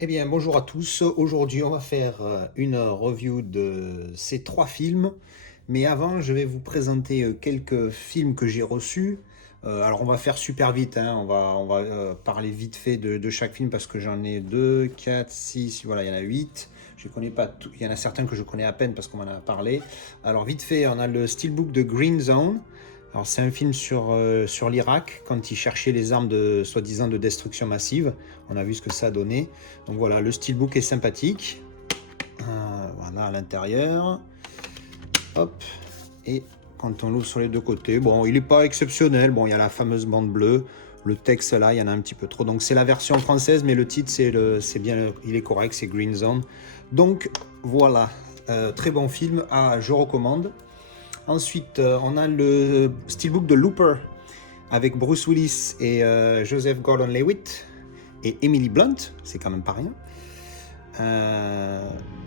Eh bien, bonjour à tous. Aujourd'hui, on va faire une review de ces trois films. Mais avant, je vais vous présenter quelques films que j'ai reçus. Alors, on va faire super vite, hein. On va parler vite fait de chaque film parce que j'en ai 2, 4, 6, voilà, il y en a 8. Je connais pas tout. Il y en a certains que je connais à peine parce qu'on m'en a parlé. Alors, vite fait, on a le Steelbook de Green Zone. Alors, c'est un film sur l'Irak, quand ils cherchaient les armes de soi-disant de destruction massive. On a vu ce que ça a donné. Donc voilà, le steelbook est sympathique. Voilà, à l'intérieur. Hop. Et quand on l'ouvre sur les deux côtés, bon, il n'est pas exceptionnel. Bon, il y a la fameuse bande bleue. Le texte là, il y en a un petit peu trop. Donc c'est la version française, mais le titre, c'est bien, il est correct, c'est Green Zone. Donc voilà, très bon film. Je recommande. Ensuite, on a le steelbook de Looper avec Bruce Willis et Joseph Gordon-Levitt et Emily Blunt. C'est quand même pas rien.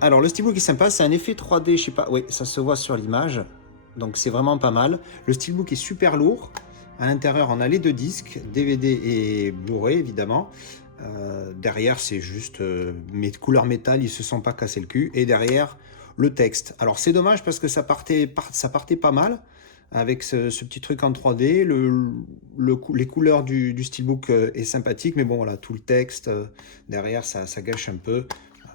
Alors le steelbook est sympa, c'est un effet 3D, je sais pas, oui, ça se voit sur l'image, donc c'est vraiment pas mal. Le steelbook est super lourd. À l'intérieur, on a les deux disques, DVD et Blu-ray évidemment. Derrière, c'est juste couleur métal, ils se sont pas cassés le cul. Et derrière, le texte. Alors c'est dommage parce que ça partait pas mal avec ce petit truc en 3D. Les couleurs du steelbook est sympathique, mais bon voilà, tout le texte derrière, ça gâche un peu.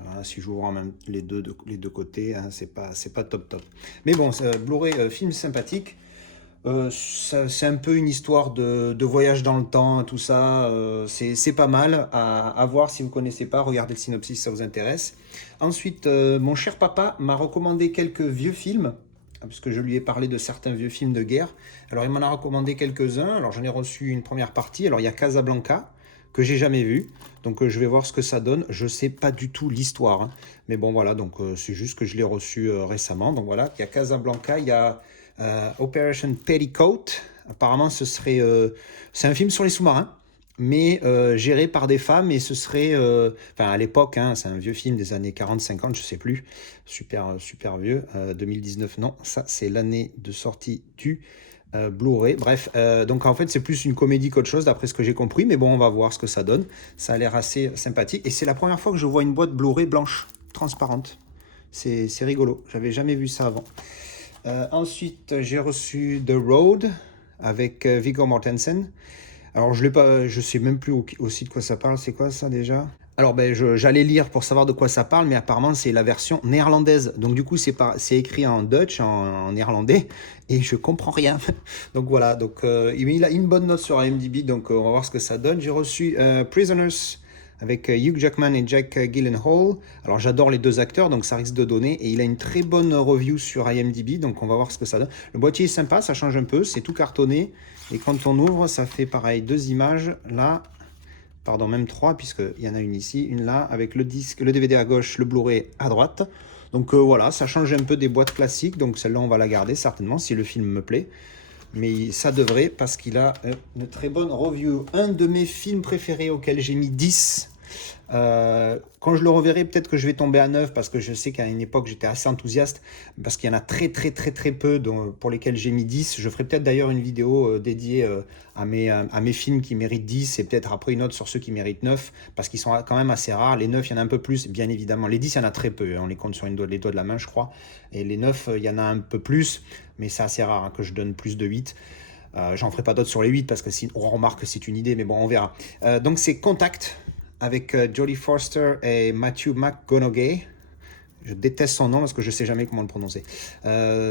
Voilà, si j'ouvre en même les deux côtés, hein, c'est pas top top. Mais bon, Blu-ray, film sympathique. C'est un peu une histoire de voyage dans le temps, tout ça. C'est pas mal à voir si vous connaissez pas. Regardez le synopsis si ça vous intéresse. Ensuite, mon cher papa m'a recommandé quelques vieux films, parce que je lui ai parlé de certains vieux films de guerre. Alors il m'en a recommandé quelques-uns. Alors j'en ai reçu une première partie. Alors il y a Casablanca, que j'ai jamais vu. Donc je vais voir ce que ça donne. Je sais pas du tout l'histoire, hein. Mais bon voilà, donc c'est juste que je l'ai reçu récemment. Donc voilà, il y a Casablanca, il y a Operation Petticoat. Apparemment, c'est un film sur les sous-marins, mais géré par des femmes, et ce serait, enfin à l'époque, hein, c'est un vieux film des années 40-50, je sais plus, super vieux, 2019, non, ça c'est l'année de sortie du Blu-ray. Bref, donc en fait c'est plus une comédie qu'autre chose d'après ce que j'ai compris, mais bon, on va voir ce que ça donne. Ça a l'air assez sympathique, et c'est la première fois que je vois une boîte Blu-ray blanche, transparente. C'est rigolo, j'avais jamais vu ça avant. Ensuite, j'ai reçu The Road avec Viggo Mortensen. Alors, je sais même plus aussi de quoi ça parle. C'est quoi ça déjà? Alors, ben, j'allais lire pour savoir de quoi ça parle, mais apparemment, c'est la version néerlandaise. Donc, du coup, c'est écrit en Dutch, en néerlandais, et je comprends rien. Donc, voilà. Donc, il a une bonne note sur IMDb, donc on va voir ce que ça donne. J'ai reçu Prisoners avec Hugh Jackman et Jack Gyllenhaal. Alors j'adore les deux acteurs, donc ça risque de donner. Et il a une très bonne review sur IMDb, donc on va voir ce que ça donne. Le boîtier est sympa, ça change un peu, c'est tout cartonné. Et quand on ouvre, ça fait pareil, deux images là, pardon, même trois, puisqu'il y en a une ici, une là, avec le disque, le DVD à gauche, le Blu-ray à droite. Donc voilà, ça change un peu des boîtes classiques, donc celle-là on va la garder certainement si le film me plaît. Mais ça devrait, parce qu'il a une très bonne review. Un de mes films préférés auquel j'ai mis 10. Quand je le reverrai, peut-être que je vais tomber à 9 parce que je sais qu'à une époque j'étais assez enthousiaste, parce qu'il y en a très peu pour lesquels j'ai mis 10. Je ferai peut-être d'ailleurs une vidéo dédiée à mes films qui méritent 10, et peut-être après une autre sur ceux qui méritent 9, parce qu'ils sont quand même assez rares. Les 9, il y en a un peu plus, bien évidemment. Les 10, il y en a très peu, hein. On les compte sur les doigts de la main, je crois. Et les 9, il y en a un peu plus, mais c'est assez rare, hein, que je donne plus de 8. J'en ferai pas d'autres sur les 8 parce que on remarque que c'est une idée, mais bon, on verra. Donc c'est Contact avec Jodie Foster et Matthew McConaughey. Je déteste son nom parce que je sais jamais comment le prononcer.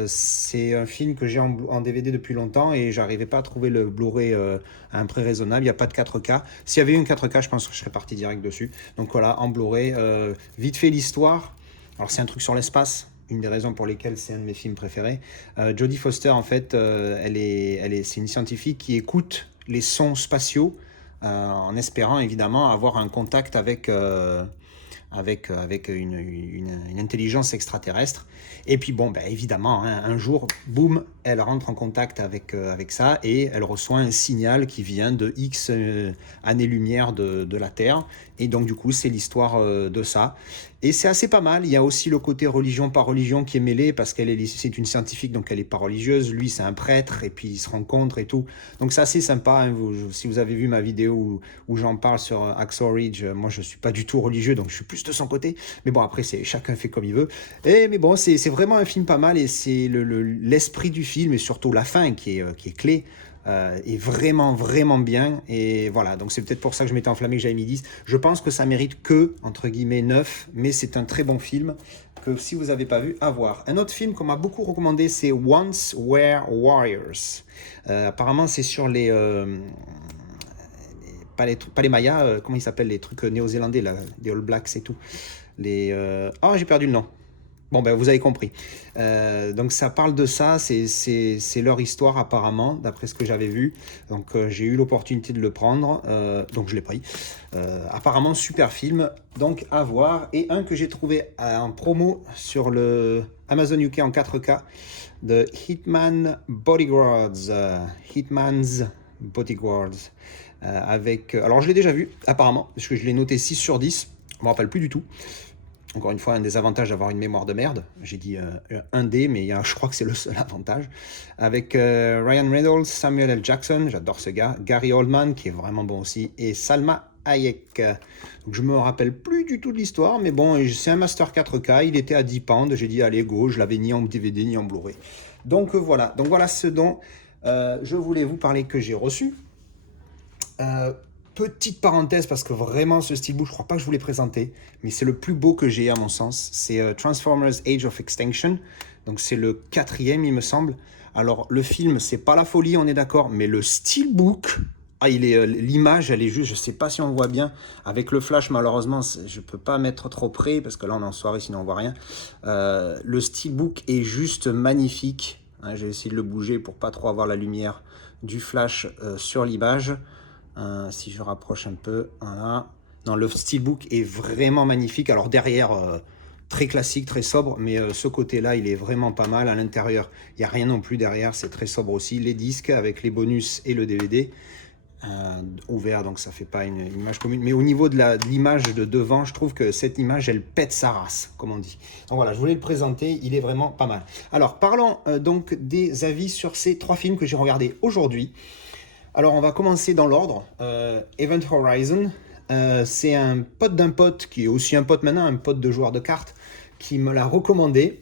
C'est un film que j'ai en DVD depuis longtemps et j'arrivais pas à trouver le Blu-ray à un prix raisonnable. Il n'y a pas de 4K. S'il y avait eu une 4K, je pense que je serais parti direct dessus. Donc voilà, en Blu-ray. Vite fait l'histoire. Alors c'est un truc sur l'espace. Une des raisons pour lesquelles c'est un de mes films préférés. Jodie Foster, en fait, c'est une scientifique qui écoute les sons spatiaux en espérant évidemment avoir un contact avec une intelligence extraterrestre. Et puis bon, ben, évidemment, hein, un jour, boum, elle rentre en contact avec ça et elle reçoit un signal qui vient de X années-lumière de la Terre. Et donc du coup, c'est l'histoire de ça. Et c'est assez pas mal. Il y a aussi le côté religion par religion qui est mêlé parce c'est une scientifique, donc elle est pas religieuse. Lui, c'est un prêtre et puis ils se rencontrent et tout. Donc c'est assez sympa. Hein. Si vous avez vu ma vidéo où j'en parle sur Hacksaw Ridge, moi je suis pas du tout religieux, donc je suis plus de son côté. Mais bon, après, chacun fait comme il veut. Mais bon, c'est vraiment un film pas mal et c'est l'esprit du film et surtout la fin qui est clé. Est vraiment vraiment bien et voilà, donc c'est peut-être pour ça que je m'étais enflammé, que j'avais mis 10. Je pense que ça mérite que entre guillemets 9, mais c'est un très bon film que si vous n'avez pas vu, à voir. Un autre film qu'on m'a beaucoup recommandé, c'est Once Were Warriors. Apparemment c'est sur pas les Mayas, comment ils s'appellent, les trucs néo-zélandais là, des All Blacks et tout, j'ai perdu le nom. Bon, ben vous avez compris. Donc ça parle de ça, c'est leur histoire apparemment, d'après ce que j'avais vu. Donc j'ai eu l'opportunité de le prendre, donc je l'ai pris. Apparemment super film, donc à voir. Et un que j'ai trouvé en promo sur le Amazon UK en 4K, de Hitman's Bodyguards. Alors je l'ai déjà vu apparemment, parce que je l'ai noté 6 sur 10, je ne me rappelle plus du tout. Encore une fois, un des avantages d'avoir une mémoire de merde. J'ai dit un D, mais je crois que c'est le seul avantage. Avec Ryan Reynolds, Samuel L. Jackson, j'adore ce gars, Gary Oldman, qui est vraiment bon aussi, et Salma Hayek. Donc, je me rappelle plus du tout de l'histoire, mais bon, c'est un Master 4K, il était à 10 pounds, j'ai dit allez go, je l'avais ni en DVD ni en Blu-ray. Donc voilà ce dont je voulais vous parler que j'ai reçu. Petite parenthèse, parce que vraiment ce steelbook, je crois pas que je vous l'ai présenté, mais c'est le plus beau que j'ai à mon sens. C'est Transformers Age of Extinction, donc c'est le 4e il me semble. Alors le film, c'est pas la folie, on est d'accord, mais le steelbook, l'image elle est juste, je sais pas si on voit bien, avec le flash malheureusement, je peux pas mettre trop près, parce que là on est en soirée sinon on voit rien. Le steelbook est juste magnifique, hein, j'ai essayé de le bouger pour pas trop avoir la lumière du flash sur l'image. Si je rapproche un peu, voilà. Non, le steelbook est vraiment magnifique. Alors derrière, très classique, très sobre, mais ce côté-là, il est vraiment pas mal. À l'intérieur, il n'y a rien non plus derrière, c'est très sobre aussi. Les disques avec les bonus et le DVD ouvert, donc ça fait pas une image commune. Mais au niveau de l'image de devant, je trouve que cette image, elle pète sa race, comme on dit. Donc voilà, je voulais le présenter, il est vraiment pas mal. Alors parlons donc des avis sur ces 3 films que j'ai regardés aujourd'hui. Alors on va commencer dans l'ordre. Event Horizon, c'est un pote d'un pote, qui est aussi un pote maintenant, un pote de joueur de cartes, qui me l'a recommandé.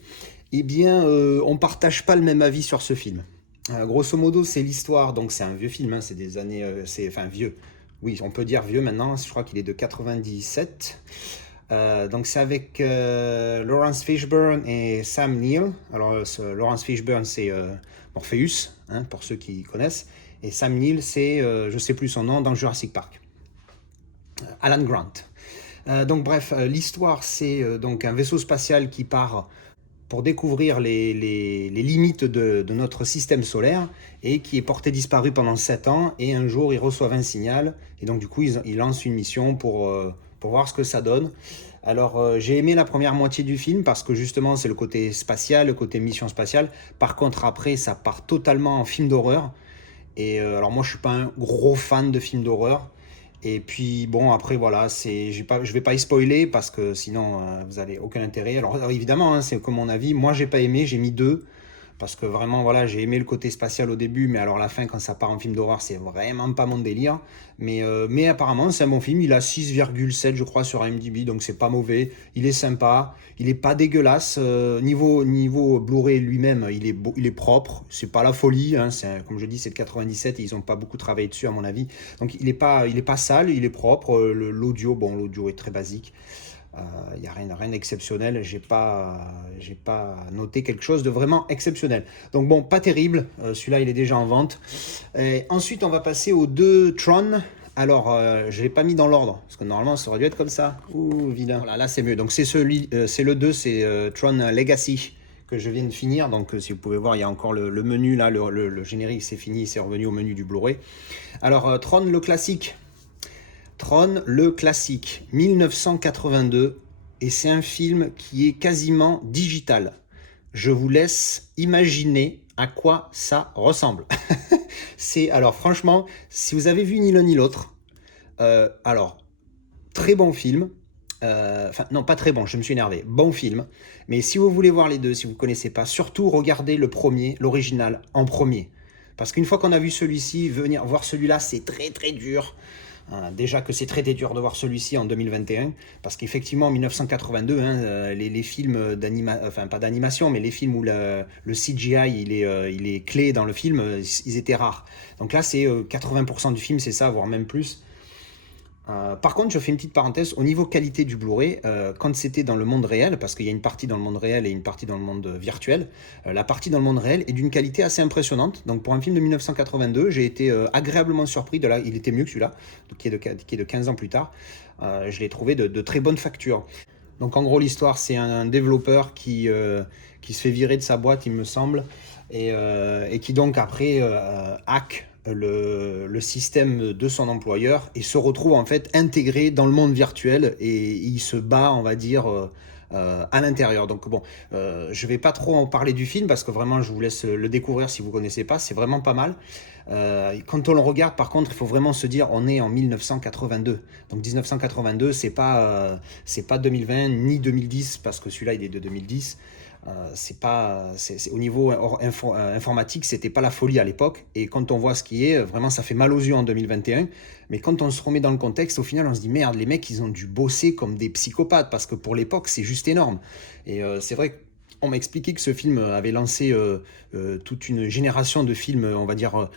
Eh bien, on partage pas le même avis sur ce film. Grosso modo, c'est l'histoire, donc c'est un vieux film, hein, c'est des années, enfin vieux, oui, on peut dire vieux maintenant, je crois qu'il est de 97. Donc c'est avec Lawrence Fishburne et Sam Neill. Alors Lawrence Fishburne, c'est Morpheus, hein, pour ceux qui connaissent. Et Sam Neill, c'est, je ne sais plus son nom, dans Jurassic Park. Alan Grant. Donc bref, l'histoire, c'est donc un vaisseau spatial qui part pour découvrir les limites de notre système solaire et qui est porté disparu pendant 7 ans. Et un jour, ils reçoivent un signal. Et donc du coup, ils lancent une mission pour voir ce que ça donne. Alors j'ai aimé la première moitié du film parce que justement, c'est le côté spatial, le côté mission spatiale. Par contre, après, ça part totalement en film d'horreur. Et alors moi je suis pas un gros fan de films d'horreur. Et puis bon après voilà, je vais pas y spoiler parce que sinon vous avez aucun intérêt. Alors évidemment hein, c'est comme mon avis, moi j'ai pas aimé, j'ai mis 2. Parce que vraiment, voilà, j'ai aimé le côté spatial au début, mais alors la fin, quand ça part en film d'horreur, c'est vraiment pas mon délire. Mais apparemment, c'est un bon film. Il a 6,7, je crois, sur IMDb, donc c'est pas mauvais. Il est sympa, il est pas dégueulasse. Niveau Blu-ray lui-même, il est propre. C'est pas la folie, hein. Comme je dis, c'est de 97 et ils ont pas beaucoup travaillé dessus, à mon avis. Donc il est pas sale, il est propre. L'audio est très basique. Il n'y a rien d'exceptionnel, j'ai pas noté quelque chose de vraiment exceptionnel. Donc bon, pas terrible, celui-là il est déjà en vente. Et ensuite on va passer aux 2 Tron. Alors je ne l'ai pas mis dans l'ordre, parce que normalement ça aurait dû être comme ça. Ouh, vilain. Voilà, là c'est mieux. Donc c'est c'est le 2, c'est Tron Legacy que je viens de finir. Donc si vous pouvez voir, il y a encore le menu là, le générique c'est fini, c'est revenu au menu du Blu-ray. Alors Tron le classique. Tron, le classique, 1982, et c'est un film qui est quasiment digital. Je vous laisse imaginer à quoi ça ressemble. Alors franchement, si vous avez vu ni l'un ni l'autre, alors très bon film. Enfin, non, pas très bon, je me suis énervé. Bon film. Mais si vous voulez voir les deux, si vous ne connaissez pas, surtout regardez le premier, l'original, en premier. Parce qu'une fois qu'on a vu celui-ci, venir voir celui-là, c'est très très dur. Déjà que c'est très dur de voir celui-ci en 2021, parce qu'effectivement en 1982, les films d'animation, enfin pas d'animation, mais les films où le CGI il est clé dans le film, ils étaient rares. Donc là c'est 80% du film, c'est ça, voire même plus. Par contre, je fais une petite parenthèse, au niveau qualité du Blu-ray, quand c'était dans le monde réel, parce qu'il y a une partie dans le monde réel et une partie dans le monde virtuel, la partie dans le monde réel est d'une qualité assez impressionnante. Donc pour un film de 1982, j'ai été agréablement surpris, il était mieux que celui-là, qui est de 15 ans plus tard. Je l'ai trouvé de très bonne facture. Donc en gros l'histoire, c'est un développeur qui se fait virer de sa boîte, il me semble, et qui donc après hack le système de son employeur et se retrouve en fait intégré dans le monde virtuel et il se bat, on va dire, à l'intérieur. Donc bon, je vais pas trop en parler du film parce que vraiment je vous laisse le découvrir si vous connaissez pas, c'est vraiment pas mal. Quand on le regarde par contre, il faut vraiment se dire on est en 1982. Donc 1982, c'est pas 2020 ni 2010 parce que celui-là il est de 2010. Au niveau informatique, c'était pas la folie à l'époque. Et quand on voit ce qui est, vraiment, ça fait mal aux yeux en 2021. Mais quand on se remet dans le contexte, au final, on se dit merde, les mecs, ils ont dû bosser comme des psychopathes parce que pour l'époque, c'est juste énorme. Et c'est vrai qu'on m'a expliqué que ce film avait lancé toute une génération de films, on va dire,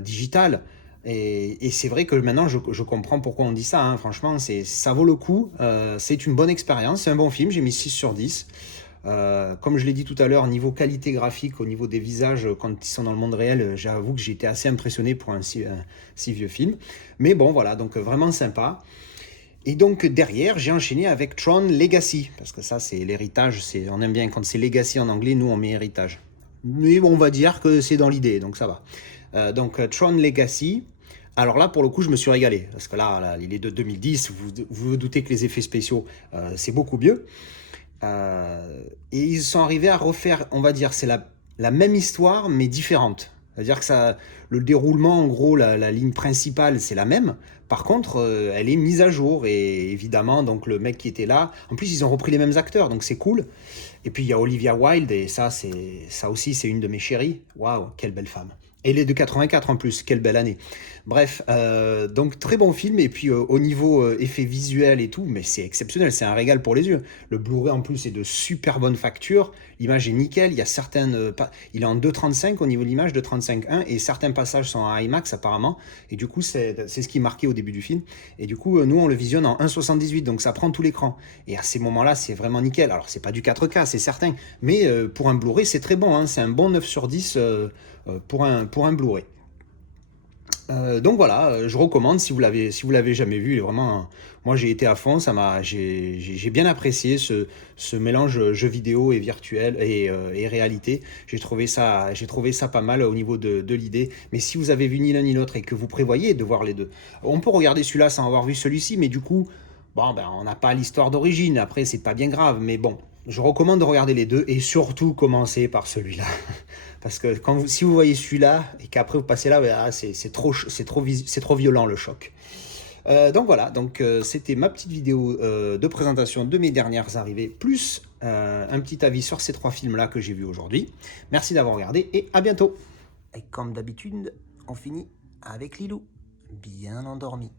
digital. Et c'est vrai que maintenant, je comprends pourquoi on dit ça. Hein. Franchement, ça vaut le coup. C'est une bonne expérience. C'est un bon film. J'ai mis 6 sur 10. Comme je l'ai dit tout à l'heure, niveau qualité graphique, au niveau des visages, quand ils sont dans le monde réel, j'avoue que j'ai été assez impressionné pour un si vieux film. Mais bon, voilà, donc vraiment sympa. Et donc derrière, j'ai enchaîné avec Tron Legacy, parce que ça, c'est l'héritage. On aime bien quand c'est Legacy en anglais, nous on met héritage. Mais on va dire que c'est dans l'idée, donc ça va. Donc Tron Legacy. Alors là, pour le coup, je me suis régalé, parce que là il est de 2010, vous vous doutez que les effets spéciaux, c'est beaucoup mieux. Et ils sont arrivés à refaire, on va dire, c'est la même histoire, mais différente. C'est-à-dire que le déroulement, en gros, la ligne principale, c'est la même. Par contre, elle est mise à jour. Et évidemment, donc le mec qui était là, en plus, ils ont repris les mêmes acteurs, donc c'est cool. Et puis, il y a Olivia Wilde, et ça aussi, c'est une de mes chéries. Waouh, quelle belle femme. Et elle est de 84 en plus, quelle belle année. Bref, donc très bon film. Et puis au niveau effets visuels et tout, mais c'est exceptionnel, c'est un régal pour les yeux. Le Blu-ray en plus est de super bonne facture. L'image est nickel. Il y a certaines, il est en 2.35 au niveau de l'image, 2.35.1, et certains passages sont en IMAX apparemment. Et du coup, c'est ce qui marquait au début du film. Et du coup, nous on le visionne en 1.78, donc ça prend tout l'écran. Et à ces moments-là, c'est vraiment nickel. Alors c'est pas du 4K, c'est certain, mais pour un Blu-ray, c'est très bon. Hein. C'est un bon 9 sur 10 pour un Blu-ray. Donc voilà, je recommande si vous l'avez jamais vu. Vraiment, moi j'ai été à fond, j'ai bien apprécié ce mélange jeu vidéo et virtuel et réalité. J'ai trouvé ça pas mal au niveau de l'idée. Mais si vous avez vu ni l'un ni l'autre et que vous prévoyez de voir les deux, on peut regarder celui-là sans avoir vu celui-ci, mais du coup, bon, ben, on n'a pas l'histoire d'origine. Après, c'est pas bien grave, mais bon, je recommande de regarder les deux et surtout commencer par celui-là. Parce que si vous voyez celui-là et qu'après vous passez là, ben, c'est trop violent le choc. Donc voilà, c'était ma petite vidéo de présentation de mes dernières arrivées, plus un petit avis sur ces 3 films-là que j'ai vus aujourd'hui. Merci d'avoir regardé et à bientôt. Et comme d'habitude, on finit avec Lilou, bien endormi.